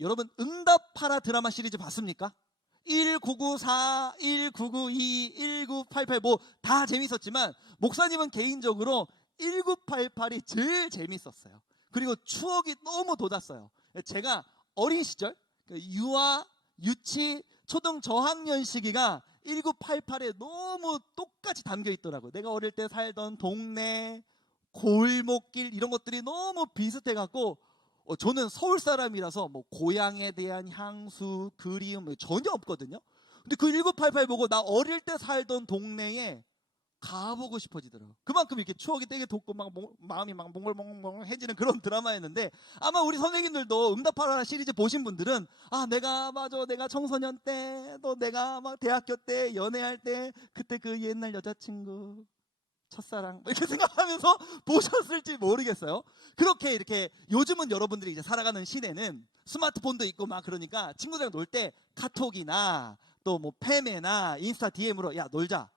여러분 응답하라 드라마 시리즈 봤습니까? 1994, 1992, 1988 뭐 다 재밌었지만 목사님은 개인적으로 1988이 제일 재밌었어요. 그리고 추억이 너무 돋았어요. 제가 어린 시절 유아, 유치, 초등 저학년 시기가 1988에 너무 똑같이 담겨 있더라고요. 내가 어릴 때 살던 동네, 골목길 이런 것들이 너무 비슷해갖고 저는 서울 사람이라서 뭐 고향에 대한 향수, 그리움 전혀 없거든요. 근데 그 1988 보고 나 어릴 때 살던 동네에 가보고 싶어지더라고요. 그만큼 이렇게 추억이 되게 돋고 막 마음이 막 몽글몽글해지는 그런 드라마였는데, 아마 우리 선생님들도 응답하라 시리즈 보신 분들은 내가 청소년 때, 또 내가 막 대학교 때 연애할 때 그때 그 옛날 여자친구 첫사랑 이렇게 생각하면서 보셨을지 모르겠어요. 그렇게 이렇게 요즘은 여러분들이 이제 살아가는 시대는 스마트폰도 있고 막 그러니까 친구들이랑 놀 때 카톡이나 또 뭐 페메나 인스타 DM으로 야 놀자,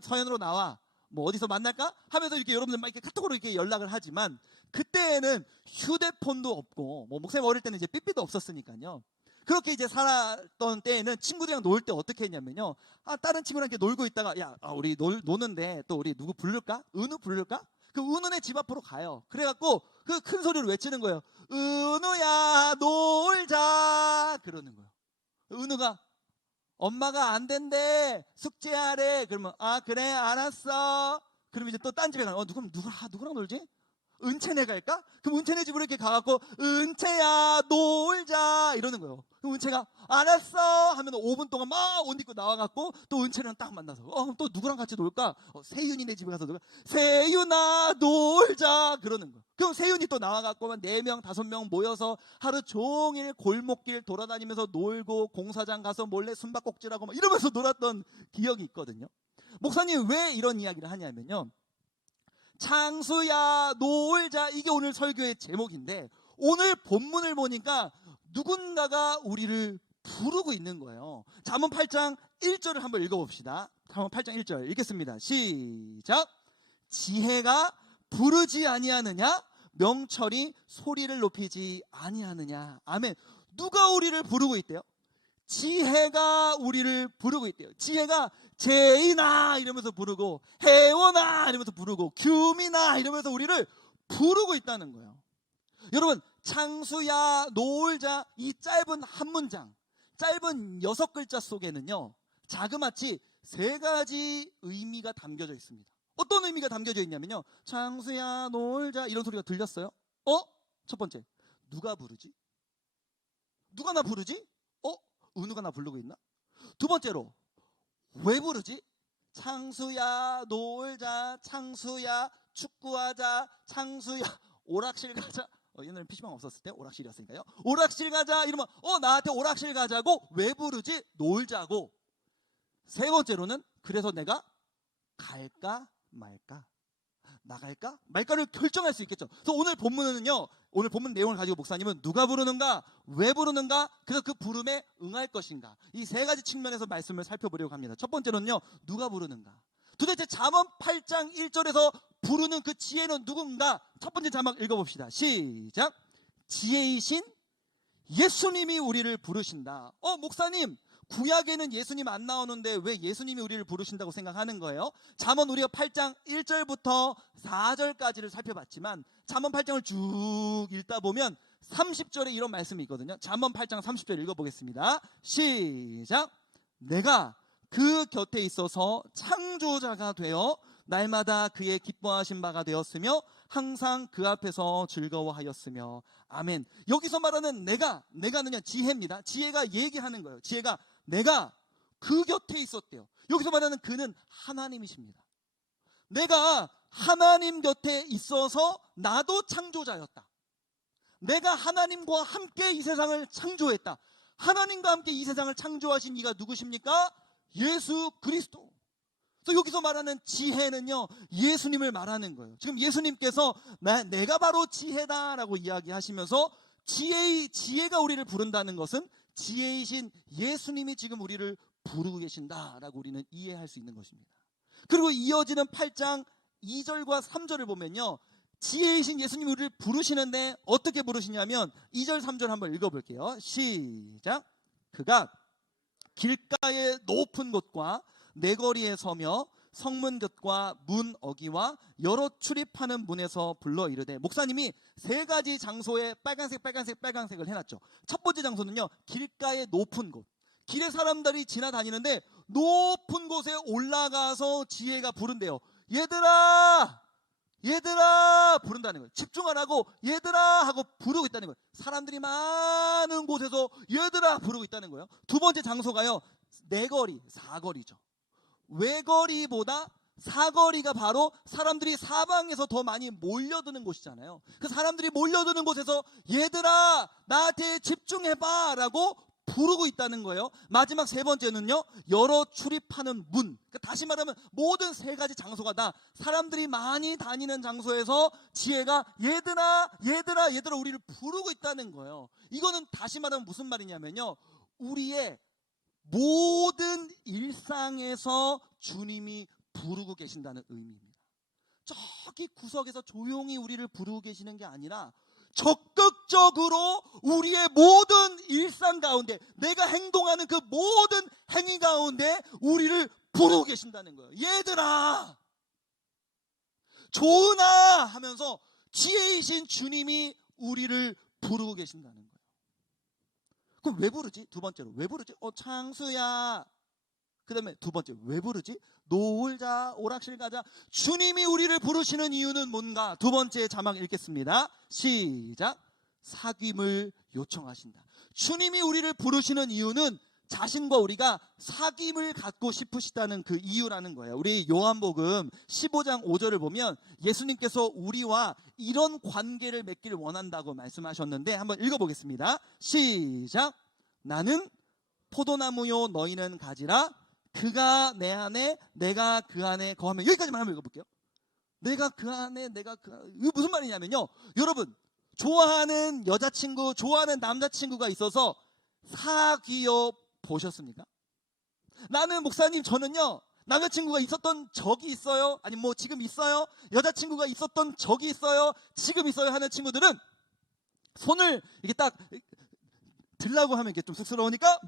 서현으로 나와, 뭐 어디서 만날까 하면서 이렇게 여러분들 막 이렇게 카톡으로 이렇게 연락을 하지만, 그때는 휴대폰도 없고 뭐 목사님 어릴 때는 이제 삐삐도 없었으니까요. 그렇게 이제 살았던 때에는 친구들이랑 놀 때 어떻게 했냐면요. 다른 친구랑 이렇게 놀고 있다가 우리 노는데 또 우리 누구 부를까? 은우 부를까? 그 은우네 집 앞으로 가요. 그래갖고 그 큰 소리로 외치는 거예요. 은우야 놀자 그러는 거예요. 은우가 엄마가 안 된대, 숙제하래. 그러면 그래 알았어. 그럼 이제 또 딴 집에 가요. 누구랑 놀지? 은채네 갈까? 그럼 은채네 집으로 이렇게 가갖고 은채야 놀자 이러는 거예요. 그럼 은채가 알았어 하면 5분 동안 막 옷 입고 나와갖고 또 은채랑 딱 만나서 또 누구랑 같이 놀까? 세윤이네 집에 가서 놀까? 세윤아 놀자 그러는 거예요. 그럼 세윤이 또 나와갖고 4명 5명 모여서 하루 종일 골목길 돌아다니면서 놀고 공사장 가서 몰래 숨바꼭질하고 막 이러면서 놀았던 기억이 있거든요. 목사님 왜 이런 이야기를 하냐면요, 창수야 놀자 이게 오늘 설교의 제목인데, 오늘 본문을 보니까 누군가가 우리를 부르고 있는 거예요. 잠언 8장 1절을 한번 읽어봅시다. 잠언 8장 1절 읽겠습니다. 시작. 지혜가 부르지 아니하느냐, 명철이 소리를 높이지 아니하느냐. 아멘. 누가 우리를 부르고 있대요? 지혜가 우리를 부르고 있대요. 지혜가 제인아 이러면서 부르고, 혜원아 이러면서 부르고, 규민아 이러면서 우리를 부르고 있다는 거예요. 여러분 창수야 놀자 이 짧은 한 문장, 짧은 6글자 속에는요 자그마치 3가지 의미가 담겨져 있습니다. 어떤 의미가 담겨져 있냐면요, 창수야 놀자 이런 소리가 들렸어요? 첫 번째, 누가 부르지? 누가 나 부르지? 은우가 나 부르고 있나? 두 번째로, 왜 부르지? 창수야 놀자, 창수야 축구하자, 창수야 오락실 가자. 옛날에 PC방 없었을 때 오락실이었으니까요. 오락실 가자 이러면 나한테 오락실 가자고. 왜 부르지? 놀자고. 세 번째로는, 그래서 내가 갈까 말까, 나갈까 말까를 결정할 수 있겠죠. 그래서 오늘 본문은요, 오늘 본문 내용을 가지고 목사님은 누가 부르는가, 왜 부르는가, 그래서 그 부름에 응할 것인가, 이 3가지 측면에서 말씀을 살펴보려고 합니다. 첫 번째로는요, 누가 부르는가. 도대체 잠언 8장 1절에서 부르는 그 지혜는 누군가. 첫 번째 자막 읽어봅시다. 시작. 지혜이신 예수님이 우리를 부르신다. 목사님 구약에는 예수님 안 나오는데 왜 예수님이 우리를 부르신다고 생각하는 거예요? 잠언 우리가 8장 1절부터 4절까지를 살펴봤지만 잠언 8장을 쭉 읽다 보면 30절에 이런 말씀이 있거든요. 잠언 8장 30절 읽어보겠습니다. 시작. 내가 그 곁에 있어서 창조자가 되어 날마다 그의 기뻐하신 바가 되었으며 항상 그 앞에서 즐거워하였으며. 아멘. 여기서 말하는 내가는요 지혜입니다. 지혜가 얘기하는 거예요. 지혜가 내가 그 곁에 있었대요. 여기서 말하는 그는 하나님이십니다. 내가 하나님 곁에 있어서 나도 창조자였다. 내가 하나님과 함께 이 세상을 창조했다. 하나님과 함께 이 세상을 창조하신 이가 누구십니까? 예수 그리스도. 그래서 여기서 말하는 지혜는요 예수님을 말하는 거예요. 지금 예수님께서 내가 바로 지혜다라고 이야기하시면서 지혜가 우리를 부른다는 것은 지혜이신 예수님이 지금 우리를 부르고 계신다라고 우리는 이해할 수 있는 것입니다. 그리고 이어지는 8장 2절과 3절을 보면요, 지혜이신 예수님이 우리를 부르시는데 어떻게 부르시냐면 2절 3절 한번 읽어볼게요. 시작. 그가 길가의 높은 곳과 내거리에 서며 성문 곁과 문 어기와 여러 출입하는 문에서 불러 이르되, 목사님이 세 가지 장소에 빨간색을 해놨죠. 첫 번째 장소는요, 길가의 높은 곳. 길에 사람들이 지나다니는데 높은 곳에 올라가서 지혜가 부른대요. 얘들아 부른다는 거예요. 집중 안 하고 얘들아 하고 부르고 있다는 거예요. 사람들이 많은 곳에서 얘들아 부르고 있다는 거예요. 두 번째 장소가요, 내거리, 사거리죠. 외거리보다 사거리가 바로 사람들이 사방에서 더 많이 몰려드는 곳이잖아요. 그 사람들이 몰려드는 곳에서 얘들아 나한테 집중해봐 라고 부르고 있다는 거예요. 마지막 세 번째는요, 여러 출입하는 문. 그러니까 다시 말하면 모든 세 가지 장소가 다 사람들이 많이 다니는 장소에서 지혜가 얘들아 우리를 부르고 있다는 거예요. 이거는 다시 말하면 무슨 말이냐면요, 우리의 모든 일상에서 주님이 부르고 계신다는 의미입니다. 저기 구석에서 조용히 우리를 부르고 계시는 게 아니라 적극적으로 우리의 모든 일상 가운데, 내가 행동하는 그 모든 행위 가운데 우리를 부르고 계신다는 거예요. 얘들아 좋으나 하면서 지혜이신 주님이 우리를 부르고 계신다는 거예요. 그럼 왜 부르지? 두 번째로 왜 부르지? 창수야. 그 다음에 두 번째 왜 부르지? 놀자, 오락실 가자. 주님이 우리를 부르시는 이유는 뭔가? 두 번째 자막 읽겠습니다. 시작. 사귐을 요청하신다. 주님이 우리를 부르시는 이유는 자신과 우리가 사귐을 갖고 싶으시다는 그 이유라는 거예요. 우리 요한복음 15장 5절을 보면 예수님께서 우리와 이런 관계를 맺기를 원한다고 말씀하셨는데, 한번 읽어보겠습니다. 시작. 나는 포도나무요 너희는 가지라. 그가 내 안에 내가 그 안에 거하면. 여기까지만 한번 읽어볼게요. 내가 그 안에 내가 그 안에. 이거 무슨 말이냐면요, 여러분 좋아하는 여자친구, 좋아하는 남자친구가 있어서 사귀어 보셨습니까? 나는 목사님 저는요 남자친구가 있었던 적이 있어요, 아니면 뭐 지금 있어요, 여자친구가 있었던 적이 있어요, 지금 있어요 하는 친구들은 손을 이렇게 딱 들라고 하면 이게 좀 쑥스러우니까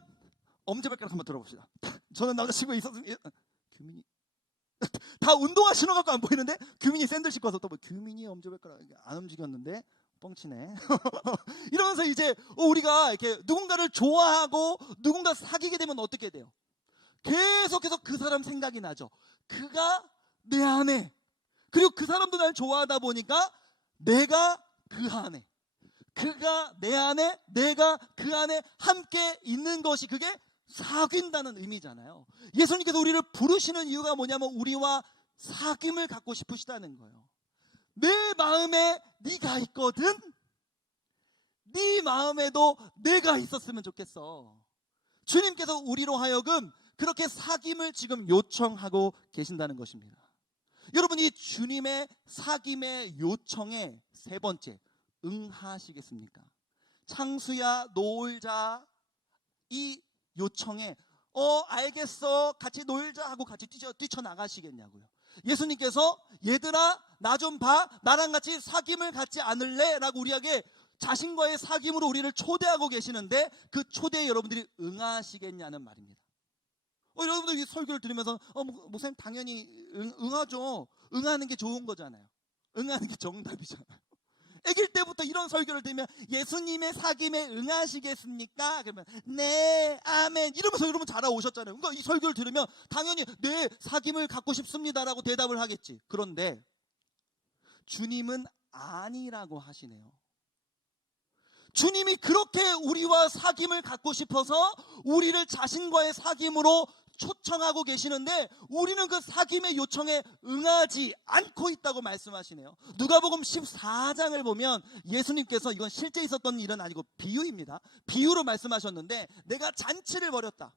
엄지발가락 한번 들어봅시다. 저는 남자친구가 있었습니다. 규민이 다 운동화 신어갖고 안 보이는데 규민이 샌들 신고 와서 또 뭐 규민이 엄지발가락 안 움직였는데 뻥치네. 이러면서 이제 우리가 이렇게 누군가를 좋아하고 누군가 사귀게 되면 어떻게 돼요? 계속해서 그 사람 생각이 나죠. 그가 내 안에, 그리고 그 사람도 날 좋아하다 보니까 내가 그 안에, 그가 내 안에, 내가 그 안에 함께 있는 것이 그게 사귄다는 의미잖아요. 예수님께서 우리를 부르시는 이유가 뭐냐면 우리와 사귐을 갖고 싶으시다는 거예요. 내 마음에 네가 있거든. 네 마음에도 내가 있었으면 좋겠어. 주님께서 우리로 하여금 그렇게 사귐을 지금 요청하고 계신다는 것입니다. 여러분, 이 주님의 사귐의 요청에 세 번째, 응하시겠습니까? 창수야 놀자, 이 요청에 알겠어 같이 놀자 하고 같이 뛰쳐나가시겠냐고요. 예수님께서 얘들아 나 좀 봐, 나랑 같이 사귐을 갖지 않을래? 라고 우리에게 자신과의 사귐으로 우리를 초대하고 계시는데 그 초대에 여러분들이 응하시겠냐는 말입니다. 여러분들 이 설교를 들으면서 목사님 당연히 응하죠. 응하는 게 좋은 거잖아요. 응하는 게 정답이잖아요. 아기일 때부터 이런 설교를 들으면 예수님의 사귐에 응하시겠습니까? 그러면 네, 아멘 이러면서 여러분 자라오셨잖아요. 그러니까 이 설교를 들으면 당연히 네, 사귐을 갖고 싶습니다라고 대답을 하겠지. 그런데 주님은 아니라고 하시네요. 주님이 그렇게 우리와 사귐을 갖고 싶어서 우리를 자신과의 사귐으로 초청하고 계시는데 우리는 그 사귐의 요청에 응하지 않고 있다고 말씀하시네요. 누가복음 14장을 보면 예수님께서, 이건 실제 있었던 일은 아니고 비유입니다. 비유로 말씀하셨는데, 내가 잔치를 벌였다.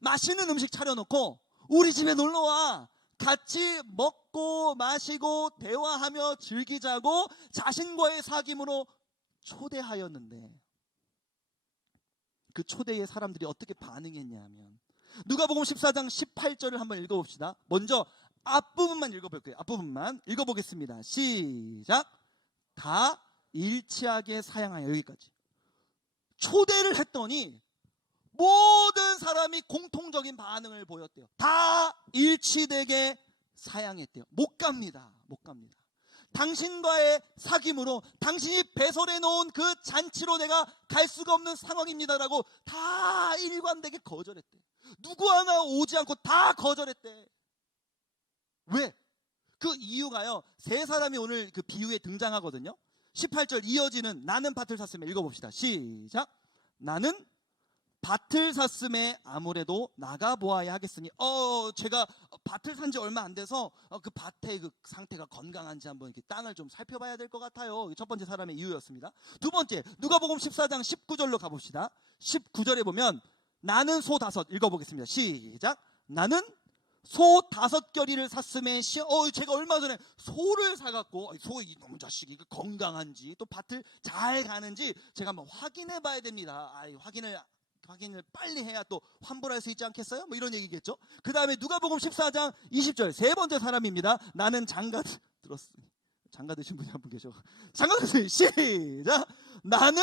맛있는 음식 차려놓고 우리 집에 놀러와. 같이 먹고 마시고 대화하며 즐기자고 자신과의 사귐으로 초대하였는데 그 초대에 사람들이 어떻게 반응했냐 하면 누가복음 14장 18절을 한번 읽어봅시다. 먼저 앞부분만 읽어볼게요. 앞부분만 읽어보겠습니다. 시작. 다 일치하게 사양하여. 여기까지. 초대를 했더니 모든 사람이 공통적인 반응을 보였대요. 다 일치되게 사양했대요. 못 갑니다. 못 갑니다. 당신과의 사귐으로 당신이 배설해 놓은 그 잔치로 내가 갈 수가 없는 상황입니다라고 다 일관되게 거절했대. 누구 하나 오지 않고 다 거절했대. 왜? 그 이유가요, 세 사람이 오늘 그 비유에 등장하거든요. 18절 이어지는 나는 밭을 샀음에 읽어봅시다. 시작. 나는 밭을 샀음에 아무래도 나가보아야 하겠으니. 제가 밭을 산 지 얼마 안 돼서 그 밭의 그 상태가 건강한지 한번 이렇게 땅을 좀 살펴봐야 될 것 같아요. 첫 번째 사람의 이유였습니다. 두 번째, 누가복음 14장 19절로 가봅시다. 19절에 보면 나는 소 5, 읽어보겠습니다. 시작. 나는 소 5겨리를 샀음에 제가 얼마 전에 소를 사갖고 소 이놈 자식이 건강한지 또 밭을 잘 가는지 제가 한번 확인해 봐야 됩니다. 확인을 빨리 해야 또 환불할 수 있지 않겠어요? 뭐 이런 얘기겠죠. 그 다음에 누가복음 14장 20절 세 번째 사람입니다. 나는 장가 들었으니. 장가 드신 분이 한 분 계셔. 장가 들었으니. 시작. 나는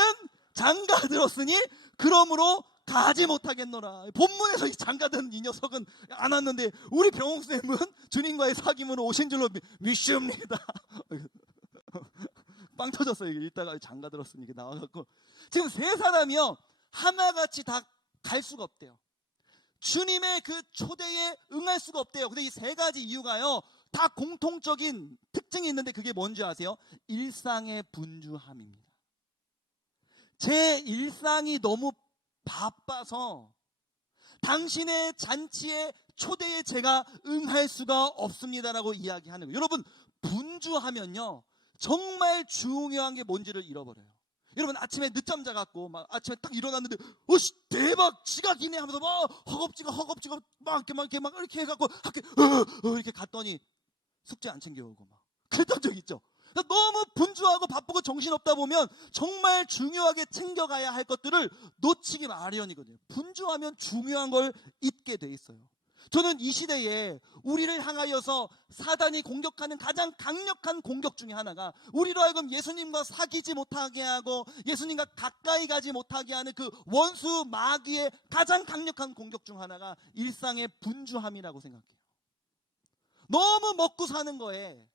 장가 들었으니 그러므로 가지 못하겠노라. 본문에서 이 장가든 이 녀석은 안 왔는데 우리 병옥쌤은 주님과의 사귐으로 오신 줄로 믿습니다. 빵 터졌어요. 이따가 장가 들었으니 이게 나와갖고 지금 세 사람이요 하나같이 다 갈 수가 없대요. 주님의 그 초대에 응할 수가 없대요. 근데 이 세 가지 이유가요 다 공통적인 특징이 있는데 그게 뭔지 아세요? 일상의 분주함입니다. 제 일상이 너무 바빠서 당신의 잔치에 초대에 제가 응할 수가 없습니다라고 이야기하는 거예요. 여러분, 분주하면요 정말 중요한 게 뭔지를 잃어버려요. 여러분, 아침에 늦잠 자갖고 막 아침에 딱 일어났는데 대박 지각이네 하면서 막 허겁지겁 막 이렇게 해갖고 학교 이렇게 갔더니 숙제 안 챙겨오고 막 그랬던 적 있죠. 너무 분주하고 바쁘고 정신없다 보면 정말 중요하게 챙겨가야 할 것들을 놓치기 마련이거든요. 분주하면 중요한 걸 잊게 돼 있어요. 저는 이 시대에 우리를 향하여서 사단이 공격하는 가장 강력한 공격 중에 하나가 우리로 하여금 예수님과 사귀지 못하게 하고 예수님과 가까이 가지 못하게 하는 그 원수 마귀의 가장 강력한 공격 중 하나가 일상의 분주함이라고 생각해요. 너무 먹고 사는 거에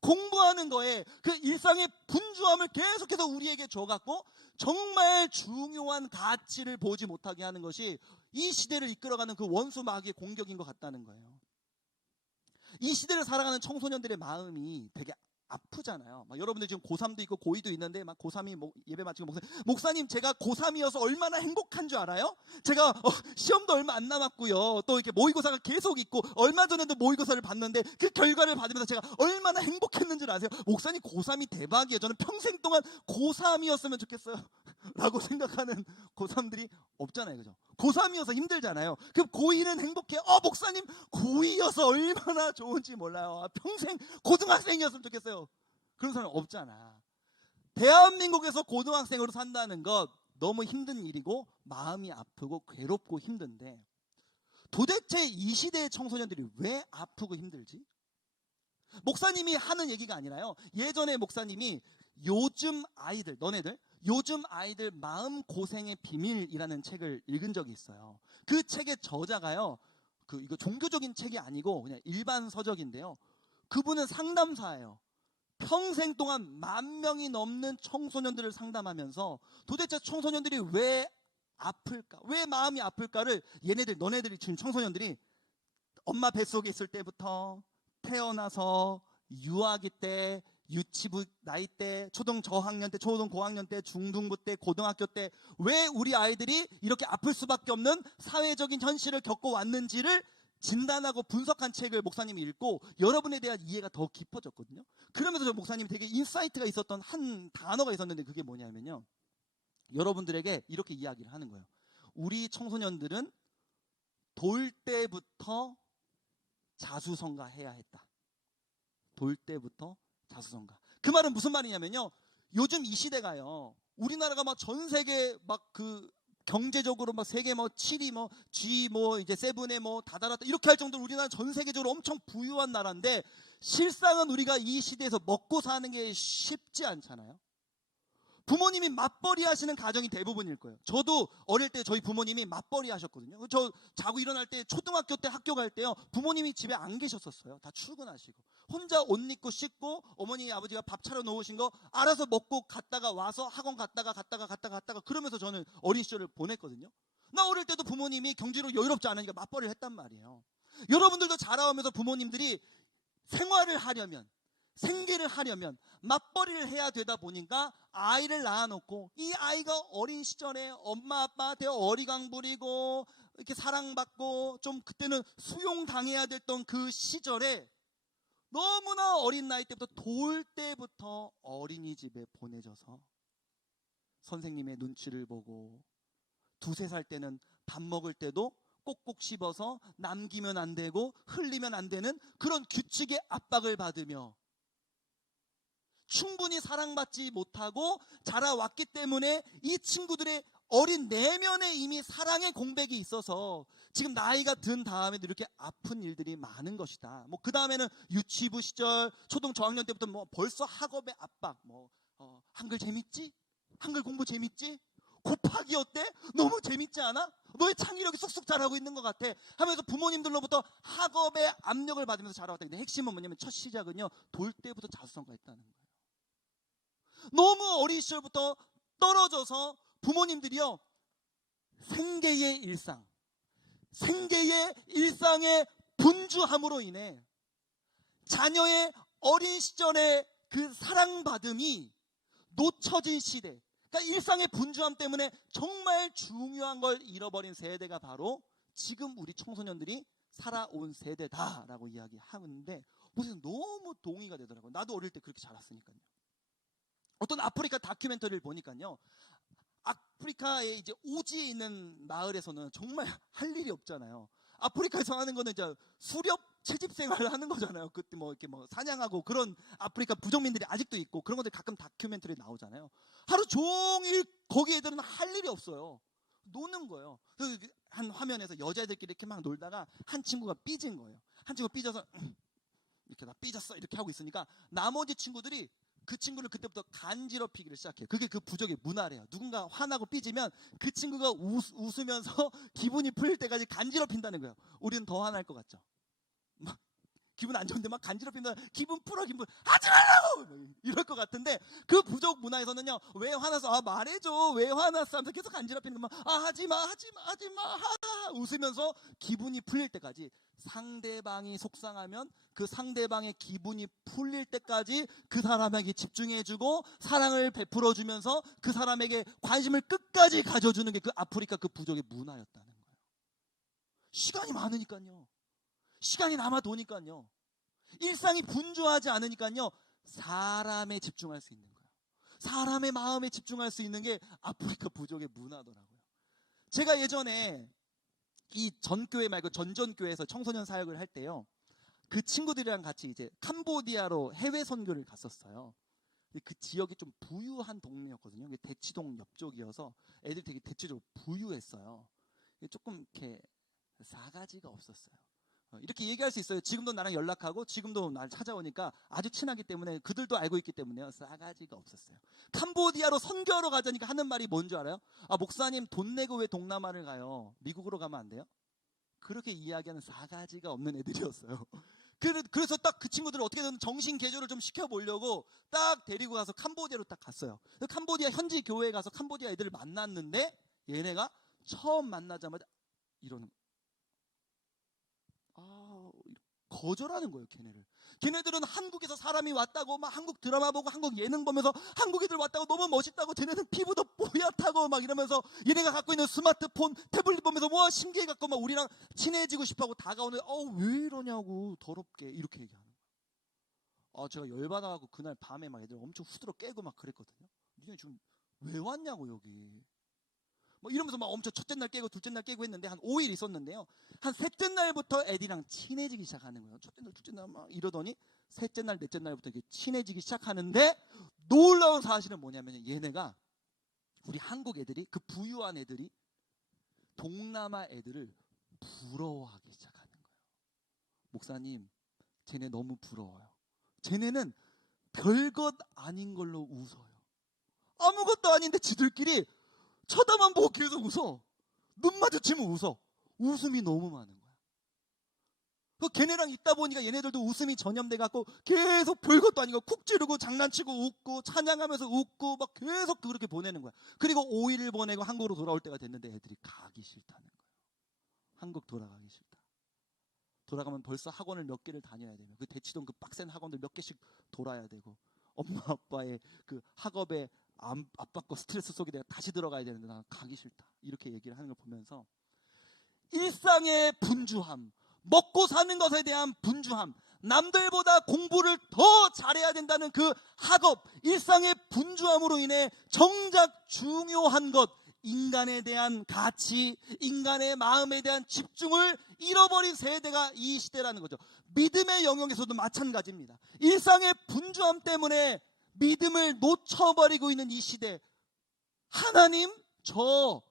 공부하는 거에 그 일상의 분주함을 계속해서 우리에게 줘갖고 정말 중요한 가치를 보지 못하게 하는 것이 이 시대를 이끌어가는 그 원수 마귀의 공격인 것 같다는 거예요. 이 시대를 살아가는 청소년들의 마음이 되게 아프잖아요. 막 여러분들 지금 고3도 있고 고2도 있는데 막 고3이 예배 마치고 목사님 제가 고3이어서 얼마나 행복한 줄 알아요? 제가 시험도 얼마 안 남았고요. 또 이렇게 모의고사가 계속 있고 얼마 전에도 모의고사를 봤는데 그 결과를 받으면서 제가 얼마나 행복했는지 아세요? 목사님 고3이 대박이에요. 저는 평생 동안 고3이었으면 좋겠어요. 라고 생각하는 고3들이 없잖아요. 그죠? 고3이어서 힘들잖아요. 그럼 고2는 행복해요. 목사님 고2여서 얼마나 좋은지 몰라요. 평생 고등학생이었으면 좋겠어요. 그런 사람 없잖아. 대한민국에서 고등학생으로 산다는 것 너무 힘든 일이고 마음이 아프고 괴롭고 힘든데 도대체 이 시대의 청소년들이 왜 아프고 힘들지? 목사님이 하는 얘기가 아니라요. 예전에 목사님이 요즘 아이들 마음고생의 비밀이라는 책을 읽은 적이 있어요. 그 책의 저자가요, 이거 종교적인 책이 아니고 그냥 일반 서적인데요. 그분은 상담사예요. 평생 동안 10,000명이 넘는 청소년들을 상담하면서 도대체 청소년들이 왜 아플까? 왜 마음이 아플까를 너네들이 지금 청소년들이 엄마 뱃속에 있을 때부터 태어나서 유아기 때 유치부 나이 때, 초등 저학년 때, 초등 고학년 때, 중등부 때, 고등학교 때 왜 우리 아이들이 이렇게 아플 수밖에 없는 사회적인 현실을 겪어왔는지를 진단하고 분석한 책을 목사님이 읽고 여러분에 대한 이해가 더 깊어졌거든요. 그러면서 저 목사님이 되게 인사이트가 있었던 한 단어가 있었는데 그게 뭐냐면요. 여러분들에게 이렇게 이야기를 하는 거예요. 우리 청소년들은 돌 때부터 자수성가해야 했다. 돌 때부터 자수성가. 그 말은 무슨 말이냐면요. 요즘 이 시대가요. 우리나라가 막 전 세계 막 경제적으로 막 세계 뭐 7위 뭐 G 뭐 이제 세븐에 뭐 다다랐다 이렇게 할 정도로 우리나라 전 세계적으로 엄청 부유한 나라인데 실상은 우리가 이 시대에서 먹고 사는 게 쉽지 않잖아요. 부모님이 맞벌이 하시는 가정이 대부분일 거예요. 저도 어릴 때 저희 부모님이 맞벌이 하셨거든요. 저 자고 일어날 때 초등학교 때 학교 갈 때요. 부모님이 집에 안 계셨었어요. 다 출근하시고. 혼자 옷 입고 씻고 어머니 아버지가 밥 차려 놓으신 거 알아서 먹고 갔다가 와서 학원 갔다가 그러면서 저는 어린 시절을 보냈거든요. 나 어릴 때도 부모님이 경제로 여유롭지 않으니까 맞벌이를 했단 말이에요. 여러분들도 자라오면서 부모님들이 생활을 하려면 생계를 하려면 맞벌이를 해야 되다 보니까 아이를 낳아놓고 이 아이가 어린 시절에 엄마 아빠한테 어리광 부리고 이렇게 사랑받고 좀 그때는 수용당해야 됐던 그 시절에 너무나 어린 나이 때부터 돌 때부터 어린이집에 보내져서 선생님의 눈치를 보고 2~3살 때는 밥 먹을 때도 꼭꼭 씹어서 남기면 안 되고 흘리면 안 되는 그런 규칙의 압박을 받으며 충분히 사랑받지 못하고 자라왔기 때문에 이 친구들의 어린 내면에 이미 사랑의 공백이 있어서 지금 나이가 든 다음에 이렇게 아픈 일들이 많은 것이다. 뭐 그 다음에는 유치부 시절, 초등 저학년 때부터 뭐 벌써 학업의 압박, 한글 재밌지? 한글 공부 재밌지? 곱하기 어때? 너무 재밌지 않아? 너의 창의력이 쑥쑥 자라고 있는 것 같아 하면서 부모님들로부터 학업의 압력을 받으면서 자라왔다. 근데 핵심은 뭐냐면 첫 시작은요, 돌 때부터 자수성가했다는 거예요. 너무 어린 시절부터 떨어져서 부모님들이요, 생계의 일상에 분주함으로 인해 자녀의 어린 시절의 그 사랑받음이 놓쳐진 시대, 그러니까 일상의 분주함 때문에 정말 중요한 걸 잃어버린 세대가 바로 지금 우리 청소년들이 살아온 세대다라고 이야기하는데 보세요, 너무 동의가 되더라고요. 나도 어릴 때 그렇게 자랐으니까요. 어떤 아프리카 다큐멘터리를 보니까요, 아프리카의 이제 오지에 있는 마을에서는 정말 할 일이 없잖아요. 아프리카에서 하는 거는 이제 수렵 채집 생활을 하는 거잖아요. 그때 뭐 이렇게 뭐 사냥하고 그런 아프리카 부족민들이 아직도 있고 그런 것들 가끔 다큐멘터리 나오잖아요. 하루 종일 거기 애들은 할 일이 없어요. 노는 거예요. 그래서 한 화면에서 여자애들끼리 이렇게 막 놀다가 한 친구가 삐진 거예요. 한 친구가 삐져서 이렇게 나 삐졌어 이렇게 하고 있으니까 나머지 친구들이 그 친구를 그때부터 간지럽히기를 시작해요. 그게 그 부족의 문화래요. 누군가 화나고 삐지면 그 친구가 웃으면서 기분이 풀릴 때까지 간지럽힌다는 거예요. 우리는 더 화날 것 같죠? 막 기분 안 좋은데 막 간지럽힌다. 기분 풀어, 기분 하지 말라고 이럴 것 같은데 그 부족 문화에서는요, 왜 화나서 말해줘 왜 화났어 하면서 계속 간지럽히는 거 하지마 웃으면서 기분이 풀릴 때까지, 상대방이 속상하면 그 상대방의 기분이 풀릴 때까지 그 사람에게 집중해주고 사랑을 베풀어주면서 그 사람에게 관심을 끝까지 가져주는 게 그 아프리카 그 부족의 문화였다는 거예요. 시간이 많으니까요, 시간이 남아 도니까요, 일상이 분주하지 않으니까요, 사람에 집중할 수 있는 거예요. 사람의 마음에 집중할 수 있는 게 아프리카 부족의 문화더라고요. 제가 예전에 이 전교회 말고 전전교회에서 청소년 사역을 할 때요, 그 친구들이랑 같이 이제 캄보디아로 해외 선교를 갔었어요. 그 지역이 좀 부유한 동네였거든요. 대치동 옆쪽이어서 애들 되게 대체적으로 부유했어요. 조금 이렇게 싸가지가 없었어요. 이렇게 얘기할 수 있어요. 지금도 나랑 연락하고 지금도 날 찾아오니까 아주 친하기 때문에, 그들도 알고 있기 때문에요, 싸가지가 없었어요. 캄보디아로 선교하러 가자니까 하는 말이 뭔 줄 알아요? 목사님 돈 내고 왜 동남아를 가요? 미국으로 가면 안 돼요? 그렇게 이야기하는 싸가지가 없는 애들이었어요. 그래서 딱 그 친구들을 어떻게든 정신 개조를 좀 시켜보려고 딱 데리고 가서 캄보디아로 딱 갔어요. 캄보디아 현지 교회에 가서 캄보디아 애들을 만났는데 얘네가 처음 만나자마자 이러는 거절하는 거예요. 걔네들은 한국에서 사람이 왔다고 막 한국 드라마 보고 한국 예능 보면서 한국 애들 왔다고 너무 멋있다고, 쟤네는 피부도 뽀얗다고 막 이러면서 얘네가 갖고 있는 스마트폰 태블릿 보면서 와 신기해 갖고 막 우리랑 친해지고 싶어하고 다가오는데 왜 이러냐고, 더럽게 이렇게 얘기하는 거예요. 제가 열받아갖고 그날 밤에 막 애들 엄청 후드러 깨고 막 그랬거든요. 니네 지금 왜 왔냐고 여기 이러면서 막 엄청 첫째 날 깨고 둘째 날 깨고 했는데 한 5일 있었는데요, 한 셋째 날부터 애들이랑 친해지기 시작하는 거예요. 첫째 날 둘째 날 막 이러더니 셋째 날 넷째 날부터 이렇게 친해지기 시작하는데, 놀라운 사실은 뭐냐면 얘네가 우리 한국 애들이, 그 부유한 애들이 동남아 애들을 부러워하기 시작하는 거예요. 목사님, 쟤네 너무 부러워요. 쟤네는 별것 아닌 걸로 웃어요. 아무것도 아닌데 지들끼리 쳐다만 보고 계속 웃어. 눈 마주치면 웃어. 웃음이 너무 많은 거야. 걔네랑 있다 보니까 얘네들도 웃음이 전염돼 갖고 계속 별것도 아닌 거 쿡 찌르고 장난치고 웃고 찬양하면서 웃고 막 계속 그렇게 보내는 거야. 그리고 5일을 보내고 한국으로 돌아올 때가 됐는데 애들이 가기 싫다는 거예요. 한국 돌아가기 싫다. 돌아가면 벌써 학원을 몇 개를 다녀야 되며 그 대치동 그 빡센 학원들 몇 개씩 돌아야 되고 엄마 아빠의 그 학업에 압박과 스트레스 속에 내가 다시 들어가야 되는데 나는 가기 싫다. 이렇게 얘기를 하는 걸 보면서 일상의 분주함, 먹고 사는 것에 대한 분주함, 남들보다 공부를 더 잘해야 된다는 그 학업, 일상의 분주함으로 인해 정작 중요한 것, 인간에 대한 가치, 인간의 마음에 대한 집중을 잃어버린 세대가 이 시대라는 거죠. 믿음의 영역에서도 마찬가지입니다. 일상의 분주함 때문에 믿음을 놓쳐버리고 있는 이 시대. 하나님, 저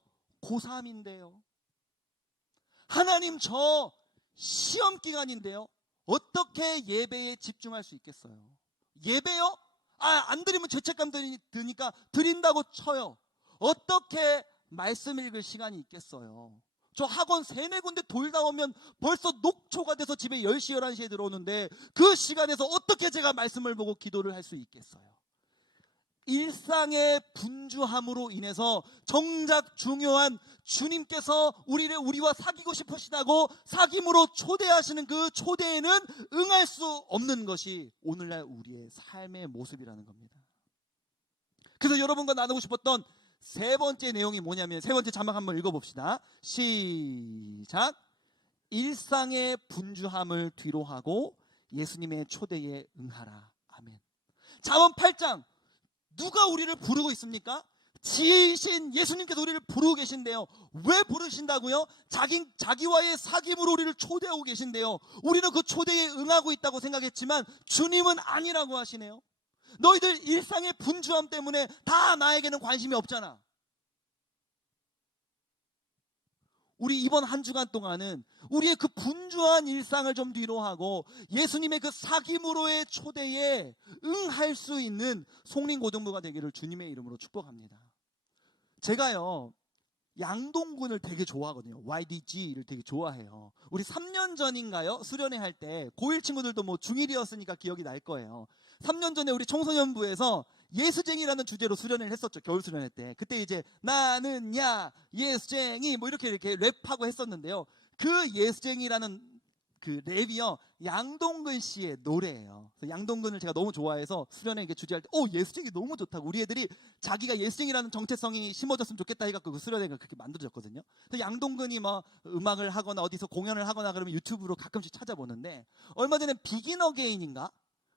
고3인데요. 하나님, 저 시험 기간인데요. 어떻게 예배에 집중할 수 있겠어요? 예배요? 안 드리면 죄책감 드니까 드린다고 쳐요. 어떻게 말씀 읽을 시간이 있겠어요? 저 학원 3-4군데 돌다 오면 벌써 녹초가 돼서 집에 10시, 11시에 들어오는데 그 시간에서 어떻게 제가 말씀을 보고 기도를 할 수 있겠어요? 일상의 분주함으로 인해서 정작 중요한 주님께서 우리와 사귀고 싶으시다고 사귐으로 초대하시는 그 초대에는 응할 수 없는 것이 오늘날 우리의 삶의 모습이라는 겁니다. 그래서 여러분과 나누고 싶었던 세 번째 내용이 뭐냐면, 세 번째 자막 한번 읽어봅시다. 시작. 일상의 분주함을 뒤로하고 예수님의 초대에 응하라. 아멘. 잠언 8장, 누가 우리를 부르고 있습니까? 지혜이신 예수님께서 우리를 부르고 계신데요. 왜 부르신다고요? 자기와의 사귐으로 우리를 초대하고 계신데요. 우리는 그 초대에 응하고 있다고 생각했지만 주님은 아니라고 하시네요. 너희들 일상의 분주함 때문에 다 나에게는 관심이 없잖아. 우리 이번 한 주간 동안은 우리의 그 분주한 일상을 좀 뒤로 하고 예수님의 그 사귐으로의 초대에 응할 수 있는 송림고등부가 되기를 주님의 이름으로 축복합니다. 제가요, 양동근을 되게 좋아하거든요. YDG를 되게 좋아해요. 우리 3년 전인가요? 수련회 할 때 고1 친구들도 뭐 중1이었으니까 기억이 날 거예요. 3년 전에 우리 청소년부에서 예수쟁이라는 주제로 수련회를 했었죠. 겨울 수련회 때. 그때 이제 나는 야 예수쟁이 뭐 이렇게 랩하고 했었는데요. 그 예수쟁이라는 그 랩이요, 양동근 씨의 노래예요. 양동근을 제가 너무 좋아해서 수련회 이렇게 주제할 때 예수쟁이 너무 좋다고 우리 애들이 자기가 예수쟁이라는 정체성이 심어졌으면 좋겠다 해갖고 그 수련회가 그렇게 만들어졌거든요. 그래서 양동근이 뭐 음악을 하거나 어디서 공연을 하거나 그러면 유튜브로 가끔씩 찾아보는데, 얼마 전에 비긴 어게인인가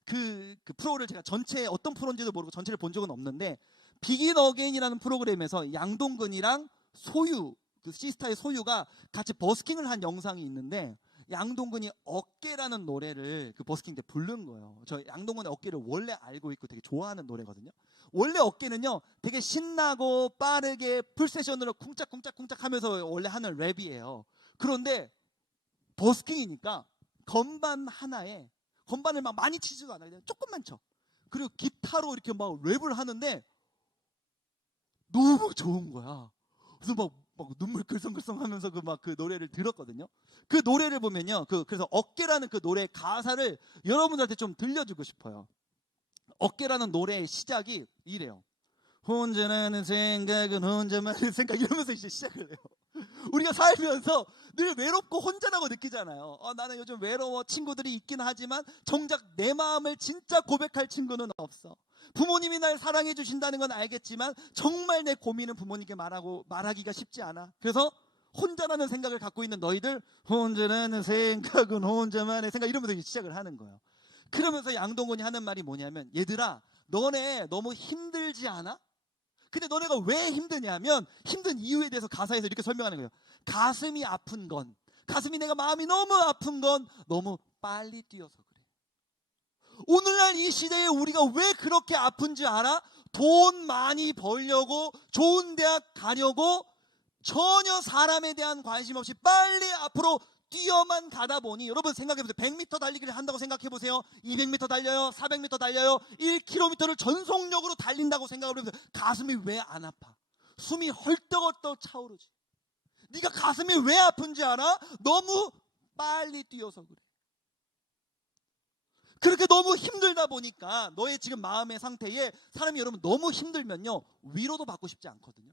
그 프로를 제가 전체 어떤 프로인지도 모르고 전체를 본 적은 없는데, 비긴 어게인이라는 프로그램에서 양동근이랑 소유, 그 시스타의 소유가 같이 버스킹을 한 영상이 있는데, 양동근이 어깨라는 노래를 그 버스킹 때 부른 거예요. 저 양동근의 어깨를 원래 알고 있고 되게 좋아하는 노래거든요. 원래 어깨는요 되게 신나고 빠르게 풀세션으로 쿵짝쿵짝쿵짝 하면서 원래 하는 랩이에요. 그런데 버스킹이니까 건반 하나에, 건반을 막 많이 치지도 않아요. 조금만 쳐. 그리고 기타로 이렇게 막 랩을 하는데 너무 좋은 거야. 그래서 막 눈물 글썽글썽 하면서 그 노래를 들었거든요. 그 노래를 보면요. 그래서 어깨라는 그 노래 가사를 여러분들한테 좀 들려주고 싶어요. 어깨라는 노래의 시작이 이래요. 혼자라는 생각은 혼자만의 생각, 이러면서 이제 시작을 해요. 우리가 살면서 늘 외롭고 혼자라고 느끼잖아요. 나는 요즘 외로워. 친구들이 있긴 하지만 정작 내 마음을 진짜 고백할 친구는 없어. 부모님이 날 사랑해 주신다는 건 알겠지만 정말 내 고민은 부모님께 말하기가 쉽지 않아. 그래서 혼자라는 생각을 갖고 있는 너희들, 혼자라는 생각은 혼자만의 생각, 이러면서 시작을 하는 거예요. 그러면서 양동근이 하는 말이 뭐냐면, 얘들아 너네 너무 힘들지 않아? 근데 너네가 왜 힘드냐면, 힘든 이유에 대해서 가사에서 이렇게 설명하는 거예요. 가슴이 아픈 건, 가슴이 내가 마음이 너무 아픈 건 너무 빨리 뛰어서 그래. 오늘날 이 시대에 우리가 왜 그렇게 아픈지 알아? 돈 많이 벌려고, 좋은 대학 가려고 전혀 사람에 대한 관심 없이 빨리 앞으로 뛰어만 가다 보니, 여러분 생각해보세요. 100m 달리기를 한다고 생각해보세요. 200m 달려요, 400m 달려요, 1km를 전속력으로 달린다고 생각을 해보세요. 가슴이 왜 안 아파? 숨이 헐떡헐떡 차오르지. 네가 가슴이 왜 아픈지 알아? 너무 빨리 뛰어서 그래. 그렇게 너무 힘들다 보니까 너의 지금 마음의 상태에, 사람이 여러분 너무 힘들면요 위로도 받고 싶지 않거든요.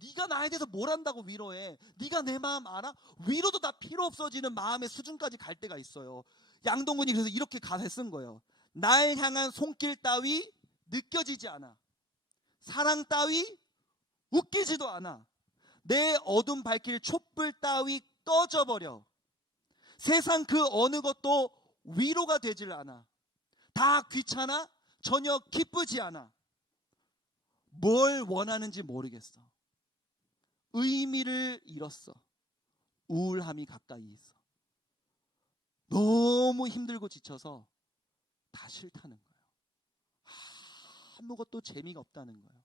네가 나에 대해서 뭘 안다고 위로해? 네가 내 마음 알아? 위로도 다 필요 없어지는 마음의 수준까지 갈 때가 있어요. 양동근이 그래서 이렇게 가사에 쓴 거예요. 날 향한 손길 따위 느껴지지 않아. 사랑 따위 웃기지도 않아. 내 어둠 밝힐 촛불 따위 꺼져버려. 세상 그 어느 것도 위로가 되질 않아. 다 귀찮아. 전혀 기쁘지 않아. 뭘 원하는지 모르겠어. 의미를 잃었어. 우울함이 가까이 있어. 너무 힘들고 지쳐서 다 싫다는 거예요. 아무것도 재미가 없다는 거예요.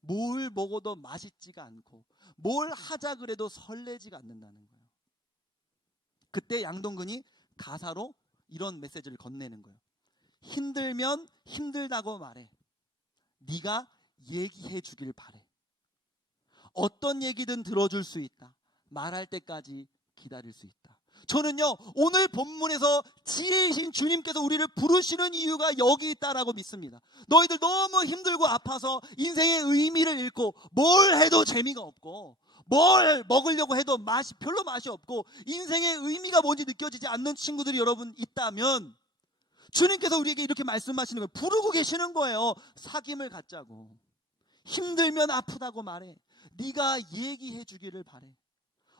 뭘 먹어도 맛있지가 않고 뭘 하자 그래도 설레지가 않는다는 거예요. 그때 양동근이 가사로 이런 메시지를 건네는 거예요. 힘들면 힘들다고 말해. 네가 얘기해 주길 바래. 어떤 얘기든 들어줄 수 있다. 말할 때까지 기다릴 수 있다. 저는요 오늘 본문에서 지혜이신 주님께서 우리를 부르시는 이유가 여기 있다라고 믿습니다. 너희들 너무 힘들고 아파서 인생의 의미를 잃고 뭘 해도 재미가 없고 뭘 먹으려고 해도 별로 맛이 없고 인생의 의미가 뭔지 느껴지지 않는 친구들이 여러분 있다면, 주님께서 우리에게 이렇게 말씀하시는 거예요. 부르고 계시는 거예요. 사귐을 갖자고. 힘들면 아프다고 말해. 네가 얘기해 주기를 바래.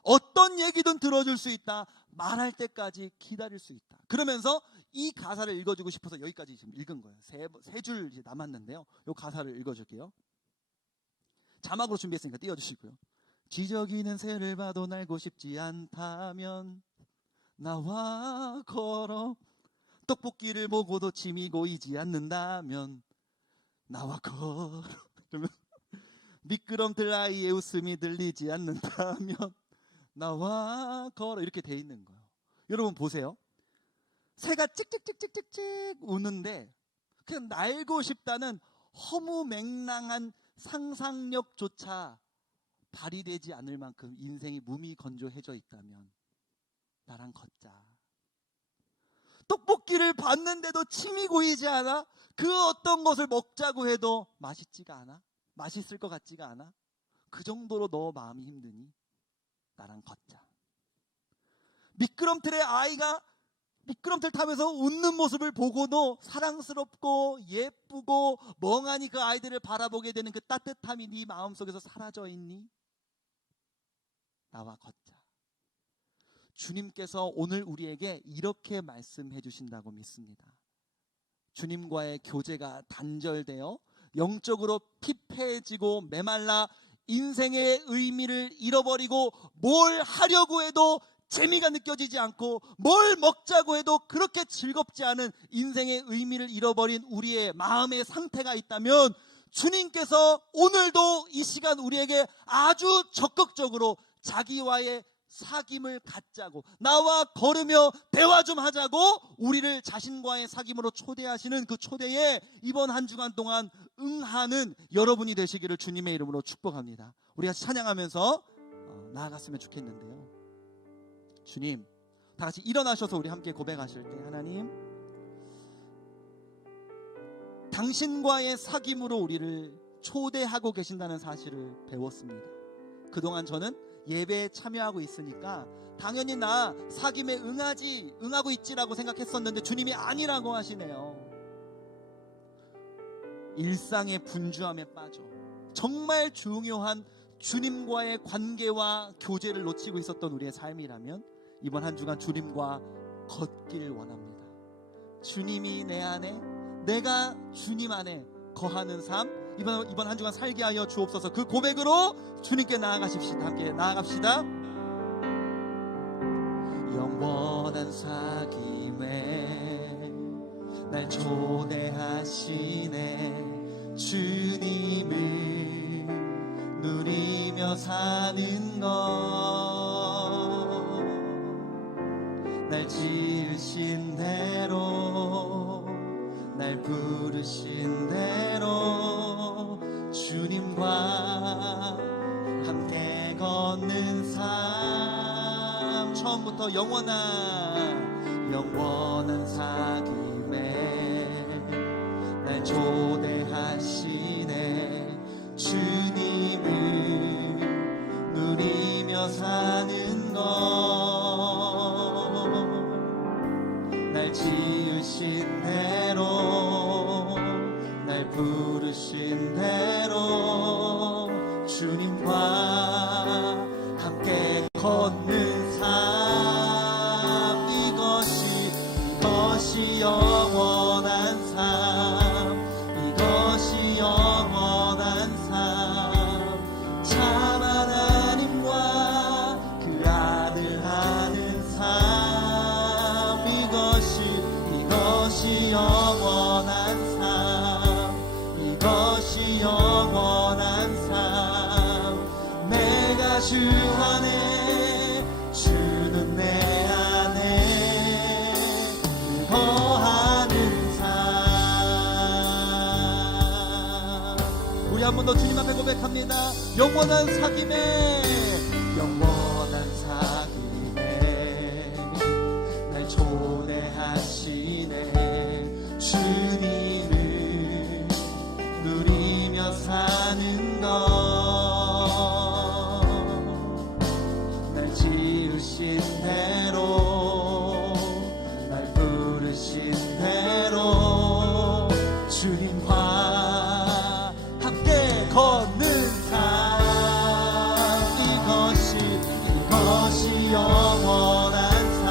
어떤 얘기든 들어줄 수 있다. 말할 때까지 기다릴 수 있다. 그러면서 이 가사를 읽어주고 싶어서 여기까지 지금 읽은 거예요. 세 줄 이제 남았는데요. 이 가사를 읽어줄게요. 자막으로 준비했으니까 띄워주시고요. 지저귀는 새를 봐도 날고 싶지 않다면 나와 걸어. 떡볶이를 보고도 침이 고이지 않는다면 나와 걸어. 미끄럼틀 아이의 웃음이 들리지 않는다면 나와 걸어. 이렇게 돼 있는 거예요. 여러분 보세요. 새가 찍찍찍찍찍찍 우는데 그냥 날고 싶다는 허무맹랑한 상상력조차 발휘되지 않을 만큼 인생이 무미건조해져 있다면 나랑 걷자. 떡볶이를 봤는데도 침이 고이지 않아? 그 어떤 것을 먹자고 해도 맛있지가 않아? 맛있을 것 같지가 않아? 그 정도로 너 마음이 힘드니? 나랑 걷자. 미끄럼틀에 아이가 미끄럼틀 타면서 웃는 모습을 보고도 사랑스럽고 예쁘고 멍하니 그 아이들을 바라보게 되는 그 따뜻함이 네 마음속에서 사라져 있니? 나와 걷자. 주님께서 오늘 우리에게 이렇게 말씀해 주신다고 믿습니다. 주님과의 교제가 단절되어 영적으로 피폐해지고 메말라 인생의 의미를 잃어버리고 뭘 하려고 해도 재미가 느껴지지 않고 뭘 먹자고 해도 그렇게 즐겁지 않은 인생의 의미를 잃어버린 우리의 마음의 상태가 있다면, 주님께서 오늘도 이 시간 우리에게 아주 적극적으로 자기와의 사귐을 갖자고, 나와 걸으며 대화 좀 하자고 우리를 자신과의 사귐으로 초대하시는 그 초대에 이번 한 주간 동안 응하는 여러분이 되시기를 주님의 이름으로 축복합니다. 우리가 찬양하면서 나아갔으면 좋겠는데요. 주님, 다 같이 일어나셔서 우리 함께 고백하실 때, 하나님, 당신과의 사귐으로 우리를 초대하고 계신다는 사실을 배웠습니다. 그동안 저는 예배에 참여하고 있으니까 당연히 나 사귐에 응하고 있지라고 생각했었는데 주님이 아니라고 하시네요. 일상의 분주함에 빠져 정말 중요한 주님과의 관계와 교제를 놓치고 있었던 우리의 삶이라면 이번 한 주간 주님과 걷길 원합니다. 주님이 내 안에, 내가 주님 안에 거하는 삶, 이번 한 주간 살게 하여 주옵소서. 그 고백으로 주님께 나아가십시다. 함께 나아갑시다. 영원한 사귐에 날 초대하시네. 주님을 누리며 사는 것, 날 지으신 대로, 날 부르신 대로 주님과 함께 걷는 삶. 처음부터 영원한 사귐에 날 초대하시네. 주님을 누리며 사는 것, 날 지으신 대로, 날 부르신 대로 주님과 함께 걷는 삶. 이것이 영원한 삶, 이것이 영원한 삶. 참 하나님과 그 아들 하는 삶. 이것이 영원한 삶, 이것이 영원한 삶. 내가 주 안에, 주는 내 안에 거하는 삶. 우리 한 번 더 주님 앞에 고백합니다. 영원한 사귐에, 영원한 사귐에 날 초대하시네. 주님을 누리며 사는 것, 날 지으신 대로, 날 부르신 대로 주님과 함께 걷는 삶. 이것이 영원한 삶,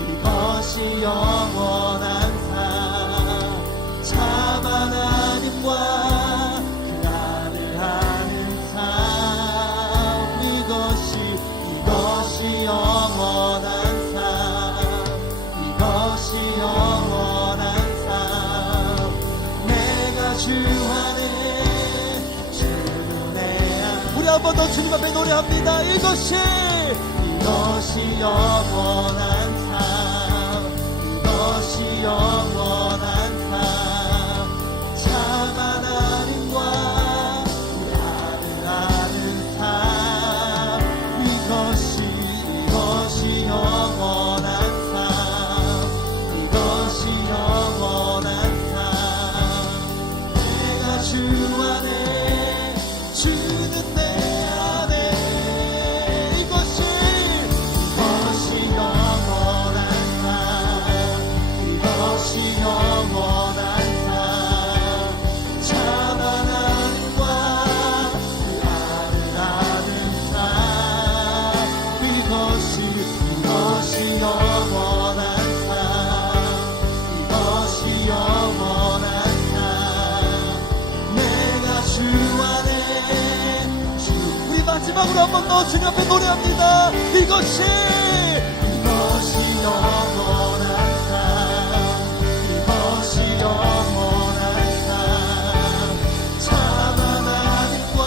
이것이 영원한 삶. 참 하나님과 그 아들 하는 삶. 이것이 영원한 삶, 이것이 영원한 삶. 내가 주 안에, 주는 내 안에. 우리 한 번 더 주님 앞에 노래합니다. 이것이 영원한 삶, 이것이 영원한 삶. 참 하나님과 우리 아들 하는 삶. 이것이 영원한 삶, 이것이 영원한 삶. 내가 주 안에, 주는 내 안에. 이것이 영원한 삶, 이것이 영원한 삶. 참 하나님과 그 아들 하는 삶. 이것이 영원한 삶, 이것이 영원한 삶. 내가 주 안에, 우리 마지막으로 한 번 더 주님 앞에 노래합니다. 이것이 영원한 삶, 이것이 영원한 삶. 참 하나님과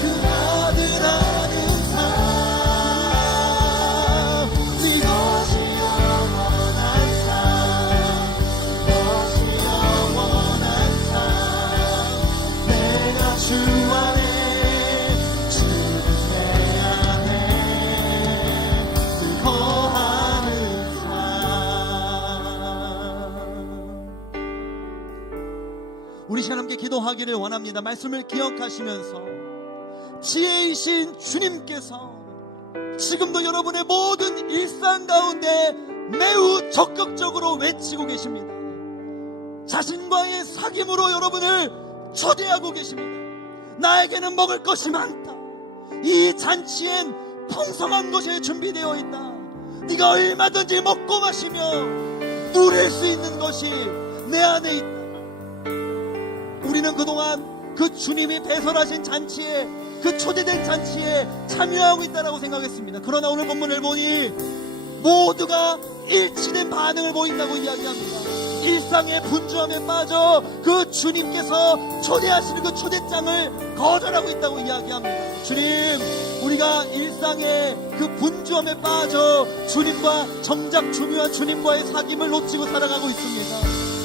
그 아들 하는 삶. 이것이 영원한 삶, 이것이 영원한 삶. 내가 주 안에, 주는 내 안에 늘 거하는 삶. 우리 시간 함께 기도하기를 원합니다. 말씀을 기억하시면서 지혜이신 주님께서 지금도 여러분의 모든 일상 가운데 매우 적극적으로 외치고 계십니다. 자신과의 사귐으로 여러분을 초대하고 계십니다. 나에게는 먹을 것이 많다. 이 잔치엔 풍성한 것이 준비되어 있다. 네가 얼마든지 먹고 마시며 누릴 수 있는 것이 내 안에 있다. 우리는 그동안 그 주님이 배설하신 잔치에, 그 초대된 잔치에 참여하고 있다고 생각했습니다. 그러나 오늘 본문을 보니 모두가 일치된 반응을 보인다고 이야기합니다. 일상의 분주함에 빠져 그 주님께서 초대하시는 그 초대장을 거절하고 있다고 이야기합니다. 주님, 우리가 일상의 그 분주함에 빠져 주님과 정작 중요한 주님과의 사귐을 놓치고 살아가고 있습니다.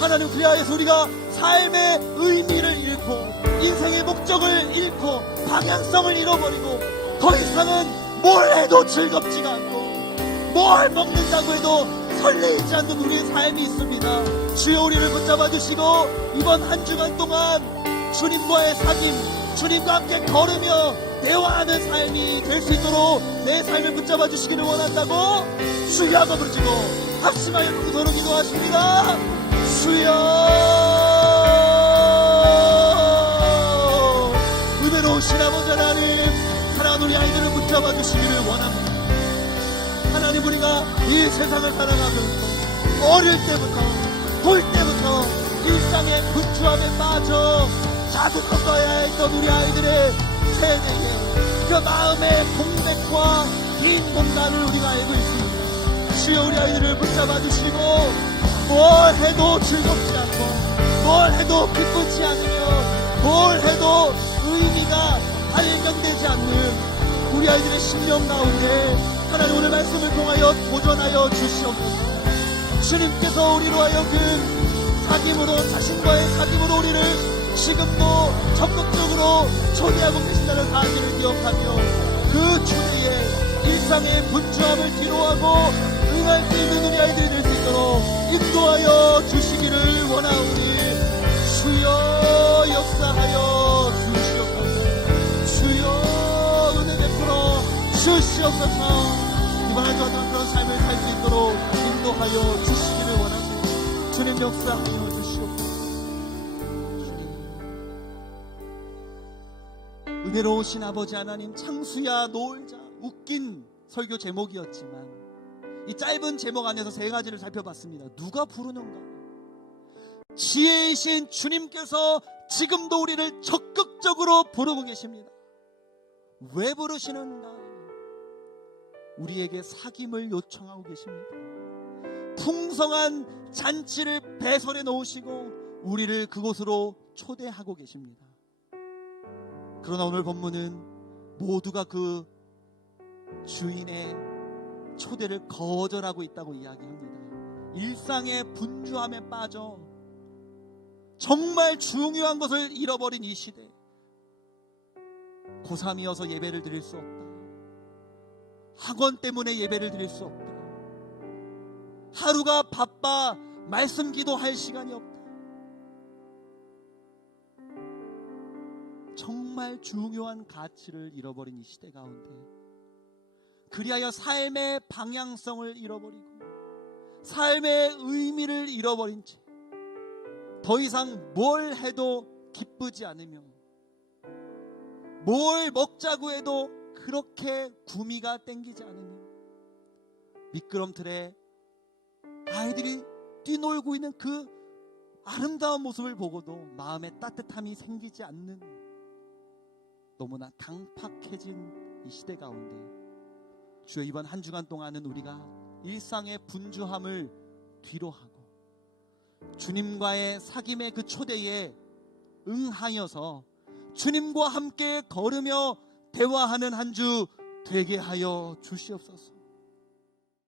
하나님, 그리하여서 우리가 삶의 의미를 잃고 인생의 목적을 잃고 방향성을 잃어버리고 더 이상은 뭘 해도 즐겁지가 않고 뭘 먹는다고 해도 설레이지 않는 우리의 삶이 있습니다. 주여, 우리를 붙잡아 주시고 이번 한 주간 동안 주님과의 사귐, 주님과 함께 걸으며 대화하는 삶이 될 수 있도록 내 삶을 붙잡아 주시기를 원한다고 주여 한번 부르시고 합심하여 구서로 기도하십니다. 주여, 은혜로우신 아버지 하나님, 사랑하는 우리 아이들을 붙잡아 주시기를 원합니다. 하나님, 우리가 이 세상을 살아가면서 어릴 때부터 볼 때부터 일상의 분주함에 빠져 자극하여야 했던 우리 아이들의 세대에 그 마음의 공백과 빈 공간을 우리가 알고 있습니다. 주여, 우리 아이들을 붙잡아 주시고 뭘 해도 즐겁지 않고 뭘 해도 기쁘지 않으며 뭘 해도 의미가 발견되지 않는 우리 아이들의 심령 가운데 하나님, 오늘 말씀을 통하여 도전하여 주시옵소서. 주님께서 우리로 하여금 사귐으로, 자신과의 사귐으로 우리를 지금도 적극적으로 초대하고 계신다는 사실을 기억하며 그 초대에 일상의 분주함을 뒤로하고 응할 수 있는 우리 아이들이 될 수 있도록 인도하여 주시기를 원하오니 주여 역사하여 주시옵소서. 주여 은혜 베풀어 주시옵소서. 이번 한 주간 그런 삶을 살 수 있도록 인도하여 주시기를 원합니다. 주님 역사하여 주시옵소서. 은혜로우신 아버지 하나님, 창수야 놀자, 웃긴 설교 제목이었지만 이 짧은 제목 안에서 세 가지를 살펴봤습니다. 누가 부르는가? 지혜이신 주님께서 지금도 우리를 적극적으로 부르고 계십니다. 왜 부르시는가? 우리에게 사귐을 요청하고 계십니다. 풍성한 잔치를 배설해 놓으시고 우리를 그곳으로 초대하고 계십니다. 그러나 오늘 본문은 모두가 그 주인의 초대를 거절하고 있다고 이야기합니다. 일상의 분주함에 빠져 정말 중요한 것을 잃어버린 이 시대, 고3이어서 예배를 드릴 수 없다, 학원 때문에 예배를 드릴 수 없다, 하루가 바빠 말씀 기도할 시간이 없다, 정말 중요한 가치를 잃어버린 이 시대 가운데 그리하여 삶의 방향성을 잃어버리고 삶의 의미를 잃어버린 채 더 이상 뭘 해도 기쁘지 않으며 뭘 먹자고 해도 그렇게 구미가 땡기지 않으며 미끄럼틀에 아이들이 뛰놀고 있는 그 아름다운 모습을 보고도 마음에 따뜻함이 생기지 않는 너무나 당팍해진 이 시대 가운데 주여, 이번 한 주간 동안은 우리가 일상의 분주함을 뒤로하고 주님과의 사귐의 그 초대에 응하여서 주님과 함께 걸으며 대화하는 한 주 되게 하여 주시옵소서.